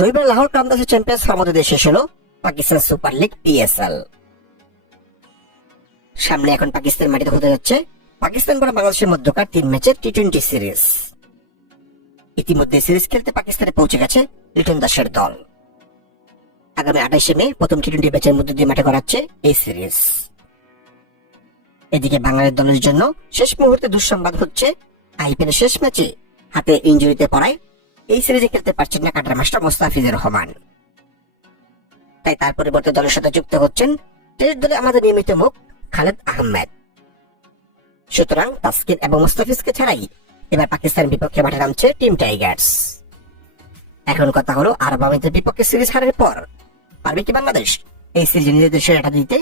রবিবার লাহোর কামদাসের চ্যাম্পিয়ন্স হওয়ার মধ্যে শেষ হলো পাকিস্তান সুপার লিগ পিএসএল। সামনে এখন পাকিস্তান মাটিতে হতে যাচ্ছে পাকিস্তান বনাম বাংলাদেশের মধ্যকার তিন ম্যাচের টি টোয়েন্টি সিরিজ। ইতিমধ্যে সিরিজ খেলতে পাকিস্তানে পৌঁছে গেছে লিটন দাসের দল। আগামী আঠাইশে মে প্রথম টি টোয়েন্টি ম্যাচের মধ্যে দিয়ে মাঠে করাচ্ছে এই সিরিজ। এদিকে বাংলাদেশ দলের জন্য শেষ মুহূর্তে দুঃসংবাদ হচ্ছে আইপিএল শেষ ম্যাচে হাতে ইঞ্জুরিতে পড়ায় এই সিরিজে খেলতে পারছেন না কাটার মাস্টার মোস্তাফিজুর রহমান। তাই তার পরিবর্তে দলের সাথে যুক্ত হচ্ছেন টেস্ট দলে আমাদের নিয়মিত মুখ খালেদ আহমেদ। সুতরাং তাসকিন এবং মুস্তাফিজকে ছাড়াই এবার পাকিস্তানের বিপক্ষে মাঠে নামছে টিম টাইগার্স। এখন কথা হলো, আরব আমিদের বিপক্ষে সিরিজ হারের পর পারবে কি বাংলাদেশ? এই সিরিজে নিজেদের সেরাটা দিতে?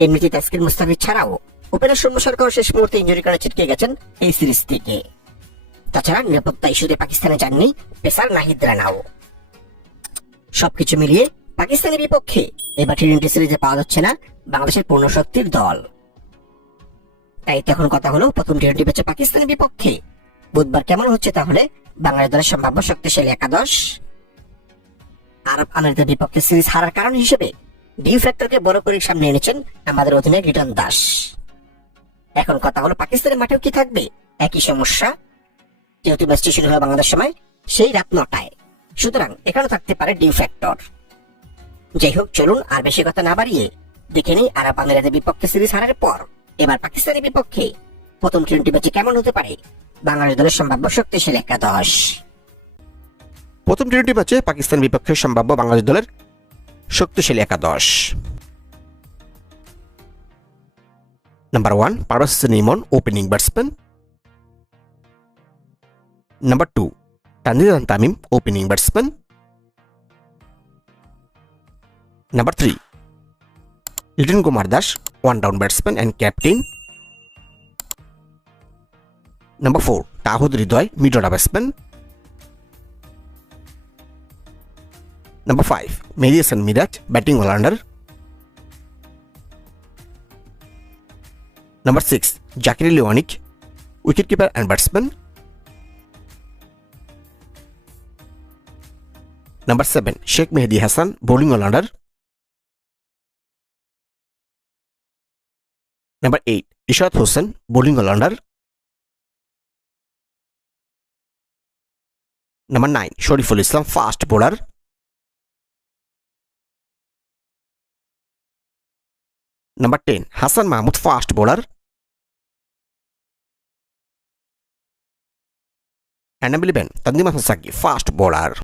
এমনিতে তাসকিন মুস্তাফিজ ছাড়াও ওপেনার সৌম্য সরকার শেষ মুহূর্তে ইঞ্জুরি কারণে ছিটকে গেছেন? এই সিরিজ থেকে। তাছাড়া নিরাপত্তা ইস্যুতে পাকিস্তানে যাননি পেসার নাহিদ রানাও। সবকিছু মিলিয়ে পাকিস্তানের বিপক্ষে এবার টি টোয়েন্টি সিরিজে পাওয়া যাচ্ছে না বাংলাদেশের পূর্ণ শক্তির দল। তাই তখন কথা হলো, প্রথম টি টোয়েন্টি ম্যাচে পাকিস্তানের বিপক্ষে বুধবার কেমন হচ্ছে তাহলে? বাংলাদেশ দলের সম্ভাব্য শক্তিশালী একাদশ। আরব আমিরদের বিপক্ষে সিরিজ হারার কারণ হিসেবে ডিউ ফ্যাক্টরকে বড় করে সামনে এনেছেন আমাদের অধিনায়ক রিটন দাস। এখন কথা হলো, পাকিস্তানের মাঠেও কি থাকবে? একই সমস্যা যেহেতু শুরু বাংলাদেশ সময়, সেই রাত নটায়। সুতরাং এখানে থাকতে পারে ডিউ ফ্যাক্টর। যাই হোক, চলুন আর বেশি কথা না বাড়িয়ে দেখে নিই আরব আমিরাতের বিপক্ষে সিরিজ হারার পর। এবার পাকিস্তানের বিপক্ষে প্রথম টোয়েন্টি ম্যাচে কেমন হতে পারে? বাংলাদেশ দলের সম্ভাব্য শক্তিশালী একাদশ। প্রথম টি টোয়েন্টি ম্যাচে পাকিস্তান বিপক্ষে সম্ভাব্য বাংলাদেশ দলের শক্তিশালী একাদশ। Number one Parvez Hossain Emon opening batsman number two Tanzid Tamim opening batsman number three Litton Kumar Das one down batsman and captain number four Towhid Hridoy mid order batsman Number 5. Mehdi Hassan Miraj, batting all-rounder. Number 6. Jakir Leonik, wicketkeeper and batsman. Number 7. Sheikh Mehdi Hassan, bowling all-rounder. Number 8. Ishad Hossain, bowling all-rounder. Number 9. Shariful Islam, fast bowler. Number 10, Hassan Mahmood, fast bowler. And number 11, Tanzim Hassan fast bowler.